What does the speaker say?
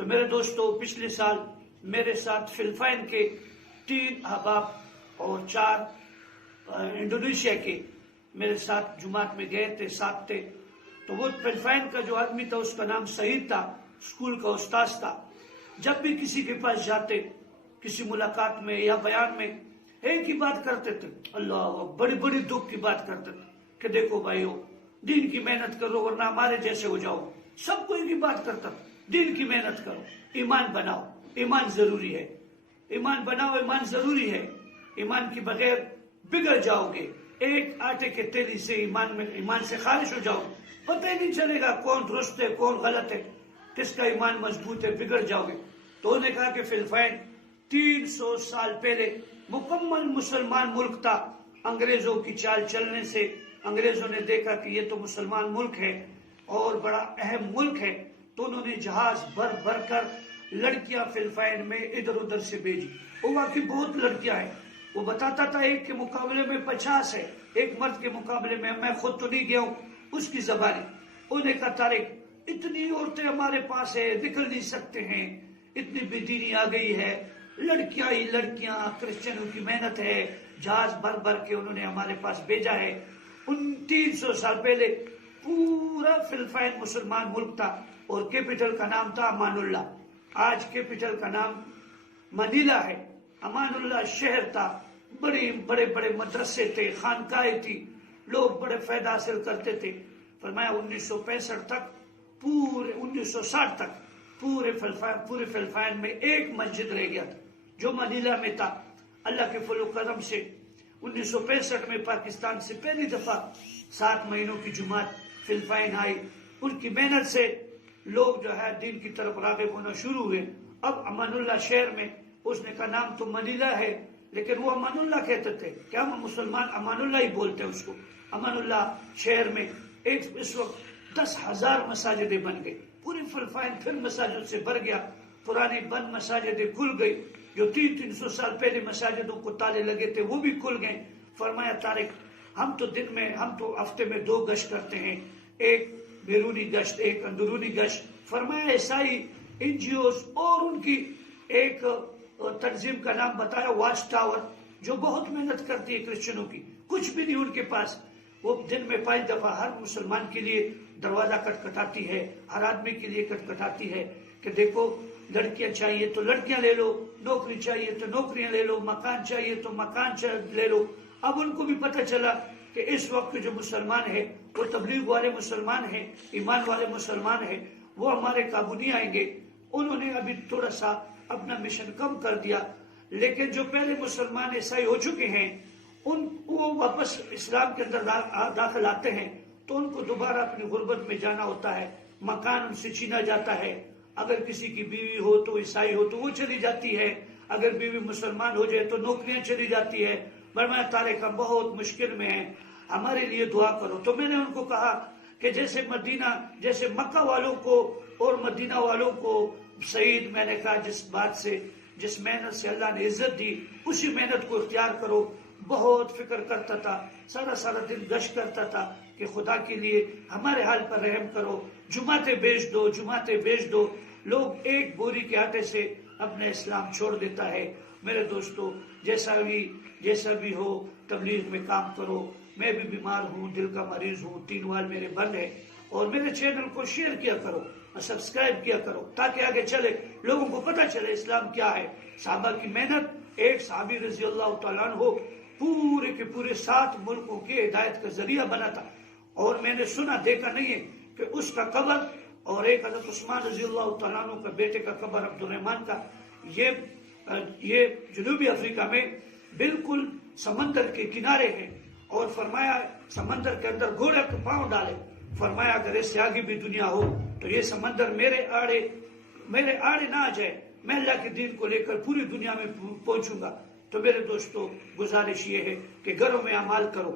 تو میرے دوستو پچھلے سال میرے ساتھ فلپائن کے 3 احباب اور 4 انڈونیشیا کے میرے ساتھ جماعت میں گئے تھے، ساتھ تھے. تو وہ فلپائن کا جو آدمی تھا اس کا نام سعید تھا، اسکول کا استاذ تھا. جب بھی کسی کے پاس جاتے، کسی ملاقات میں یا بیان میں، ایک ہی بات کرتے تھے، اللہ بڑی بڑی دکھ کی بات کرتے تھے کہ دیکھو بھائیو، دین کی محنت کرو ورنہ ہمارے جیسے ہو جاؤ. سب کو ایک ہی بات کرتا تھا، دین کی محنت کرو، ایمان بناؤ، ایمان ضروری ہے، ایمان بناؤ، ایمان ضروری ہے. ایمان کے بغیر بگڑ جاؤ گے. ایک آٹے کے تیلی سے ایمان سے خارج ہو جاؤ، پتہ ہی نہیں چلے گا کون درست ہے کون غلط ہے، کس کا ایمان مضبوط ہے، بگڑ جاؤ گے. تو انہوں نے کہا کہ فلپائن 300 سال پہلے مکمل مسلمان ملک تھا. انگریزوں کی چال چلنے سے انگریزوں نے دیکھا کہ یہ تو مسلمان ملک ہے اور بڑا اہم ملک ہے، تو انہوں نے جہاز بھر بھر کر لڑکیاں فلپائن میں ادھر ادھر سے بھیجی. وہ واقعی بہت لڑکیاں ہیں. وہ بتاتا تھا ایک کے مقابلے میں 50 ہے، ایک مرد کے مقابلے میں خود تو نہیں گیا ہوں، اس کی زبانی. انہوں نے کہا طارق اتنی عورتیں ہمارے پاس ہے، نکل نہیں سکتے ہیں، اتنی بے دینی آ گئی ہے، لڑکیاں ہی لڑکیاں، کرسچنوں کی محنت ہے، جہاز بھر بھر کے انہوں نے ہمارے پاس بھیجا ہے. 300 سال پہلے پورا فلپائن مسلمان ملک تھا اور کیپٹل کا نام تھا امان اللہ. آج کیپٹل کا نام منیلا ہے. امان اللہ شہر تھا، بڑے بڑے مدرسے تھے، خانقاہیں تھی، لوگ بڑے فائدہ حاصل کرتے تھے. فرمایا 1965 تک، پورے 1960 تک پورے فلپائن میں ایک مسجد رہ گیا تھا جو منیلا میں تھا. اللہ کے فضل و کرم سے 1965 میں پاکستان سے پہلی دفعہ 7 مہینوں کی جماعت فلپائن آئی. ان کی محنت سے لوگ جو ہے دین کی طرف راغب ہونا شروع ہوئے. اب امان اللہ شہر میں، اس نے کہا نام تو منیلا ہے لیکن وہ امان اللہ کہتے تھے، کیا ہم مسلمان امان اللہ ہی بولتے ہیں اس کو. امان اللہ شہر میں اس وقت 10,000 مساجدیں بن گئی. پوری فلپائن پھر مساجد سے بھر گیا. پرانی بند مساجدیں کھل گئی، جو 300 سال پہلے مساجدوں کو تالے لگے تھے وہ بھی کھل گئے. فرمایا طارق ہم تو ہفتے میں 2 گشت کرتے ہیں، ایک بیرونی گشت، ایک اندرونی گشت. فرمایا عیسائی NGOs اور ان کی ایک تنظیم کا نام بتایا، واچ ٹاور، جو بہت محنت کرتی ہے کرسچنوں کی. کچھ بھی نہیں ان کے پاس، وہ دن میں 5 دفعہ ہر مسلمان کے لیے دروازہ کٹکھٹاتی ہے، ہر آدمی کے لیے کٹکھٹاتی ہے کہ دیکھو لڑکیاں چاہیے تو لڑکیاں لے لو، نوکری چاہیے تو نوکریاں لے لو، مکان چاہیے تو مکان لے لو. اب ان کو بھی پتہ چلا کہ اس وقت جو مسلمان ہے وہ تبلیغ والے مسلمان ہیں، ایمان والے مسلمان ہیں، وہ ہمارے قابو نہیں آئیں گے. انہوں نے ابھی تھوڑا سا اپنا مشن کم کر دیا، لیکن جو پہلے مسلمان عیسائی ہو چکے ہیں وہ واپس اسلام کے اندر داخل آتے ہیں تو ان کو دوبارہ اپنی غربت میں جانا ہوتا ہے، مکان ان سے چھینا جاتا ہے. اگر کسی کی بیوی ہو تو عیسائی ہو تو وہ چلی جاتی ہے، اگر بیوی مسلمان ہو جائے تو نوکریاں چلی جاتی ہے. فرمایا طارق ہم بہت مشکل میں ہیں، ہمارے لیے دعا کرو. تو میں نے ان کو کہا کہ جیسے مکہ والوں کو اور مدینہ والوں کو سعید، میں نے کہا جس محنت سے اللہ نے عزت دی اسی محنت کو اختیار کرو. بہت فکر کرتا تھا، سارا دن گشت کرتا تھا کہ خدا کے لیے ہمارے حال پر رحم کرو، جماعتیں بیچ دو. لوگ ایک بوری کے آٹے سے اپنا اسلام چھوڑ دیتا ہے. میرے دوستو جیسا بھی ہو تبلیغ میں کام کرو. میں بھی بیمار ہوں، دل کا مریض ہوں، 3 وال میرے بند ہے. اور میرے چینل کو شیئر کیا کرو، سبسکرائب کیا کرو تاکہ آگے چلے، لوگوں کو پتہ چلے اسلام کیا ہے. صحابہ کی محنت، ایک صحابی رضی اللہ تعالیٰ عنہ پورے کے پورے 7 ملکوں کے ہدایت کا ذریعہ بنا تھا. اور میں نے سنا، دیکھا نہیں ہے کہ اس کا قبر اور ایک حضرت عثمان رضی اللہ تعالیٰ عنہ کا بیٹے کا قبر عبد الرحمن کا، یہ جنوبی افریقہ میں بالکل سمندر کے کنارے ہیں. اور فرمایا سمندر کے اندر گھوڑے کو پاؤں ڈالے. فرمایا اگر اس سے آگے بھی دنیا ہو تو یہ سمندر میرے آڑے نہ آ جائے، میں اللہ کے دین کو لے کر پوری دنیا میں پہنچوں گا. تو میرے دوستو گزارش یہ ہے کہ گھروں میں اعمال کرو.